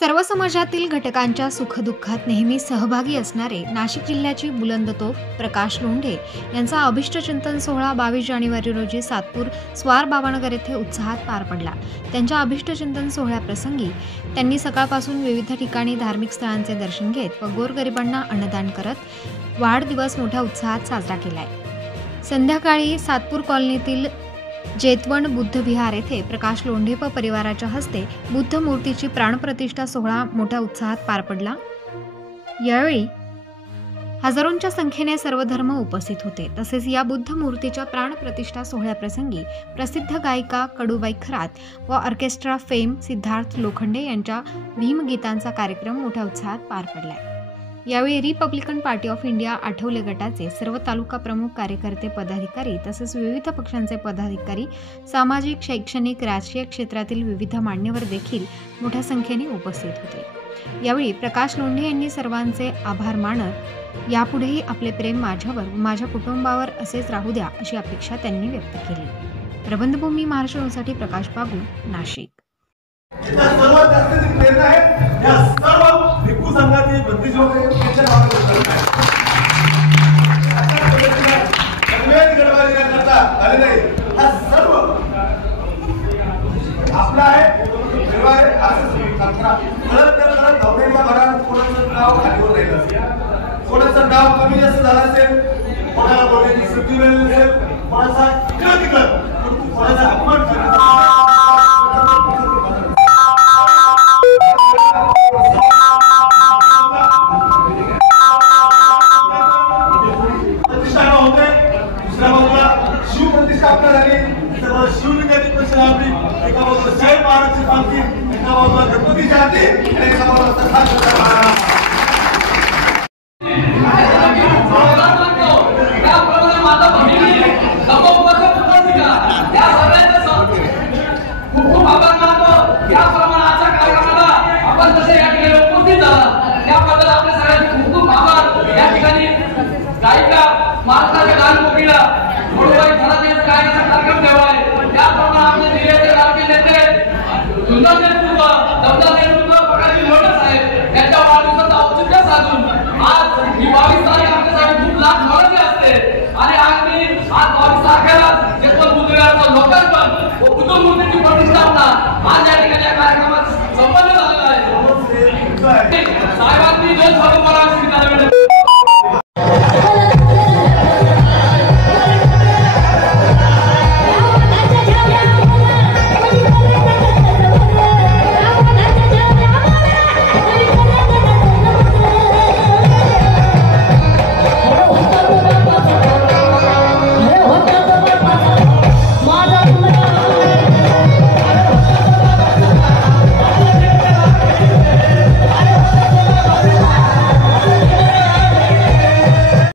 सर्व समाजातील घटकांच्या सुखदुःखात नेहमी सहभागी असणारे नाशिक जिल्ह्याची बुलंदतोफ प्रकाश लोंढे यांचा अभिष्टचिंतन सोहळा 22 जानेवारी रोजी सातपूर स्वार बाबानगर येथे उत्साहात पार पडला। त्यांच्या अभिष्टचिंतन सोहळ्याप्रसंगी त्यांनी सकाळपासून विविध ठिकाणी धार्मिक स्थळांचे दर्शन घेत व गोरगरिबांना अन्नदान करत वाढदिवस मोठ्या उत्साहात साजरा केलाय। संध्याकाळी सातपूर कॉलनीतील जेतवण बुद्ध विहार येथे प्रकाश लोंढे व परिवाराच्या हस्ते बुद्ध मूर्तीची प्राणप्रतिष्ठा सोहळा मोठ्या उत्साहात पार पडला। यावेळी हजारोंच्या संख्येने सर्व धर्म उपस्थित होते। तसेच या बुद्ध मूर्तीच्या प्राणप्रतिष्ठा सोहळ्याप्रसंगी प्रसिद्ध गायिका कडूबाई खरात व ऑर्केस्ट्रा फेम सिद्धार्थ लोखंडे यांच्या भीमगीतांचा कार्यक्रम मोठ्या उत्साहात पार पडलाय। यावेळी Republican party of India Athawale गटाचे सर्व तालुका प्रमुख कार्यकर्ते पदाधिकारी तसेच विविध पक्षांचे पदाधिकारी, सामाजिक, शैक्षणिक, राजकीय क्षेत्रातील विविध मान्यवर देखील मोठ्या संख्येने उपस्थित होते। यावेळी प्रकाश लोंढे यांनी सर्वांचे आभार मानत यापुढेही आपले प्रेम माझ्यावर व माझ्या कुटुंबावर असेच राहू द्या अशी अपेक्षा त्यांनी व्यक्त केली। प्रबंधभूमी महाराष्ट्र न्यूजसाठी प्रकाश बागू, नाशिक। सर्वात जास्त प्रेरणा आहे या सर्व भिक्खू संघाची बंदिजोग त्यांच्या भागात करत आहे। गडबडी न करता आले नाही, हा सर्व आपला आहे परिवार आहे। असं कळत धावण्याच्या भरात कोणाचं नाव खालीवर राहिलं असेल, कोणाचं नाव कमी जास्त झालं असेल, कोणाला बोलण्याची संधी मिळाली असेल, कोणाचा इकडं तिकडं कोणाचा अपमान केला शिवलिंगाची प्रश्न आपली एका बाजूला जय महाराजची पालखी, एका बाजूला गणपतीची आरती आणि एका बाजूला खूप आभार मानतो। याप्रमाणे कार्यक्रमाला आपण जसे या ठिकाणी उपस्थित झाला त्याबद्दल आपल्या सगळ्यांचे खूप आभार। या ठिकाणी गायिका महाराष्ट्राच्या गानकोकिळा कडूबाई खरात यांचा कार्यक्रम ठेवा आहे। त्याप्रमाणे आपले जिल्ह्याचे राजकीय नेते सुंदर नेतृत्व, दमदार नेतृत्व प्रकाश लोंढे साहेब यांच्या वाढदिवसाचं औचित्य साधून आज ही 22 तारीख आपल्यासाठी खूप लाख महत्त्वाची असते आणि आज 22 तारखेला जेतवण बुद्ध विहाराचं लोकार्पण व बुद्ध मूर्तीची प्रतिष्ठापना आज या ठिकाणी या कार्यक्रमात